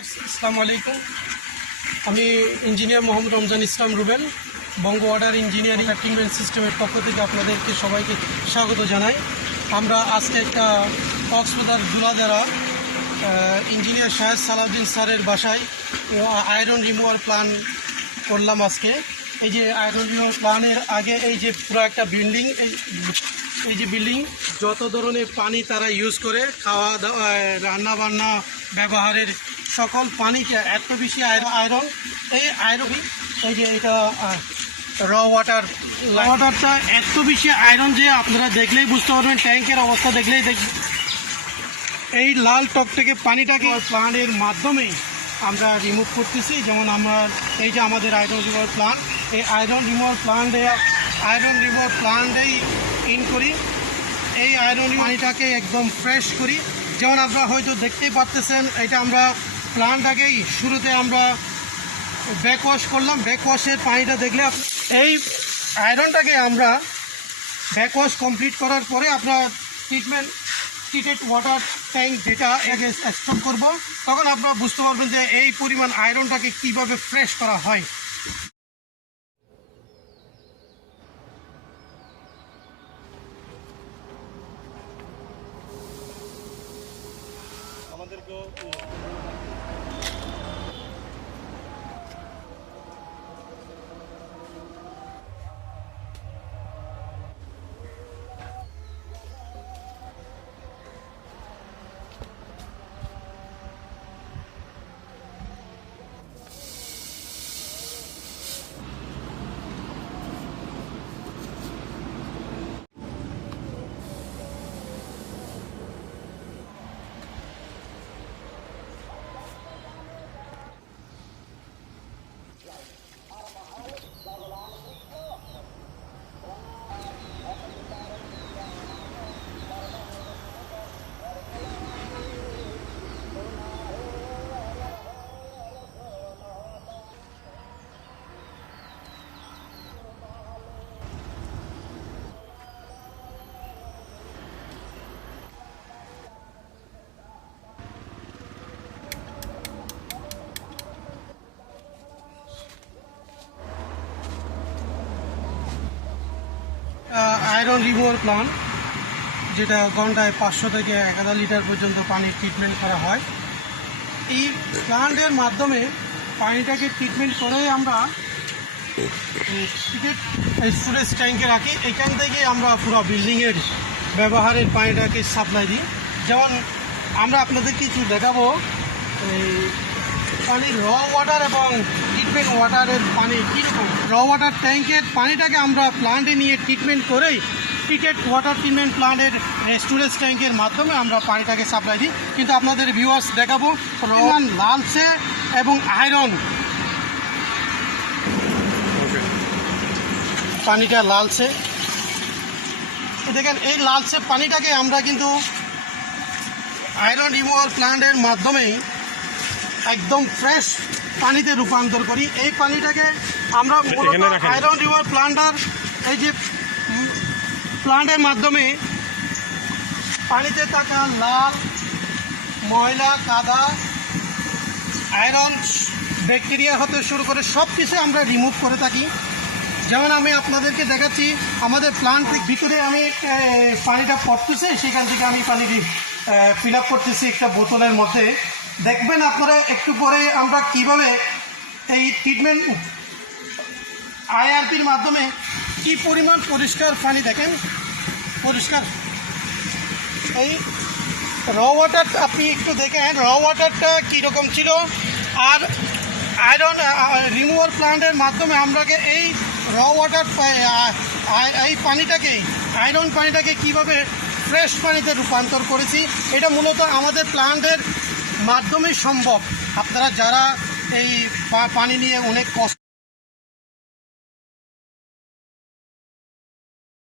আসসালামু আলাইকুম। আমি ইঞ্জিনিয়ার মোহাম্মদ রমজান ইসলাম রুবেল, বঙ্গ ওয়াটার ইঞ্জিনিয়ারিং ট্রিটমেন্ট সিস্টেমের পক্ষ থেকে আপনাদেরকে সবাইকে স্বাগত জানাই। আমরা আজকে একটা কক্সবাজার দুলাদারা ইঞ্জিনিয়ার শাহেদ সালাউদ্দিন স্যারের বাসায় আয়রন রিমুভার প্ল্যান করলাম আজকে। এই যে আয়রন রিমুভার প্ল্যানের আগে এই যে পুরো একটা বিল্ডিং, এই যে বিল্ডিং যত ধরনের পানি তারা ইউজ করে, খাওয়া দাওয়া, রান্না বান্না, ব্যবহারের সকল পানিকে এত বেশি আয়রন, এই আয়রন, এই যে এটা ওয়াটারটা এত বেশি আয়রন যে আপনারা দেখলেই বুঝতে পারবেন, ট্যাঙ্কের অবস্থা দেখলেই এই লাল টকটকে পানিটাকে প্ল্যান্টের মাধ্যমে আমরা রিমুভ করতেছি। যেমন আমরা এই যে আমাদের আয়রন রিমুভার প্ল্যান্ট, এই আয়রন রিমুভার প্ল্যান্টেই ইন করি, এই আয়রন পানিটাকে একদম ফ্রেশ করি। যেমন আপনারা হয়তো দেখতেই পারতেছেন, এটা আমরা প্ল্যান্টটাকেই শুরুতে আমরা ব্যাকওয়াশ করলাম। ব্যাকওয়াশের পানিটা দেখলে এই আয়রনটাকে আমরা ব্যাকওয়াশ কমপ্লিট করার পরে আপনার ট্রিটেড ওয়াটার ট্যাঙ্ক যেটা স্টোর করব, তখন আপনারা বুঝতে পারবেন যে এই পরিমাণ আয়রনটাকে কিভাবে ফ্রেশ করা হয়। আয়রন রিমুভার প্ল্যান্ট, যেটা ঘন্টায় 500 থেকে 1000 লিটার পর্যন্ত পানি ট্রিটমেন্ট করা হয়। এই প্ল্যান্টের মাধ্যমে পানিটাকে ট্রিটমেন্ট করে আমরা স্টোরেজ ট্যাঙ্কে রাখি। এখান থেকে আমরা পুরো বিল্ডিংয়ের ব্যবহারের পানিটাকে সাপ্লাই দিই। যেমন আমরা আপনাদের কিছু দেখাবো, পানির র ওয়াটার এবং ট্রিটমেন্ট ওয়াটারের পানি কীরকম। র ওয়াটার ট্যাঙ্কের পানিটাকে আমরা প্ল্যান্টে নিয়ে ট্রিটমেন্ট করেই ট্রিটেড ওয়াটার ট্রিটমেন্ট প্ল্যান্টের স্টোরেজ ট্যাঙ্কের মাধ্যমে আমরা পানিটাকে সাপ্লাই দিই। কিন্তু আপনাদের ভিউয়ার্স দেখাবো রমান লালচে এবং আয়রন, পানিটা লালচে দেখেন। এই লালচে পানিটাকে আমরা কিন্তু আয়রন রিমুভার প্ল্যান্টের মাধ্যমেই একদম ফ্রেশ পানিতে রূপান্তর করি। এই পানিটাকে আমরা আয়রন রিমুভার প্ল্যান্টার, এই যে প্ল্যান্টের মাধ্যমে পানিতে থাকা লাল ময়লা, কাদা, আয়রন, ব্যাকটেরিয়া হতে শুরু করে সব কিছু আমরা রিমুভ করে থাকি। যেমন আমি আপনাদেরকে দেখাচ্ছি, আমাদের প্ল্যান্টের ভিতরে আমি পানিটা পড়তেছে, সেখান থেকে আমি পানিটি ফিল আপ করতেছি একটা বোতলের মধ্যে। দেখবেন আপনারা একটু পরে আমরা কিভাবে এই ট্রিটমেন্ট আইআরপির মাধ্যমে কি পরিমাণ পরিষ্কার পানি, দেখেন পরিষ্কার। এই র ওয়াটার আপনি একটু দেখেন, র ওয়াটারটা কীরকম ছিল, আর আয়রন রিমুভার প্ল্যান্টের মাধ্যমে আমরা এই র ওয়াটার এই পানিটাকে, আয়রন পানিটাকে কিভাবে ফ্রেশ পানিতে রূপান্তর করেছি। এটা মূলত আমাদের প্ল্যান্টের মাধ্যমে সম্ভব। আপনারা যারা এই পানি নিয়ে অনেক কষ্ট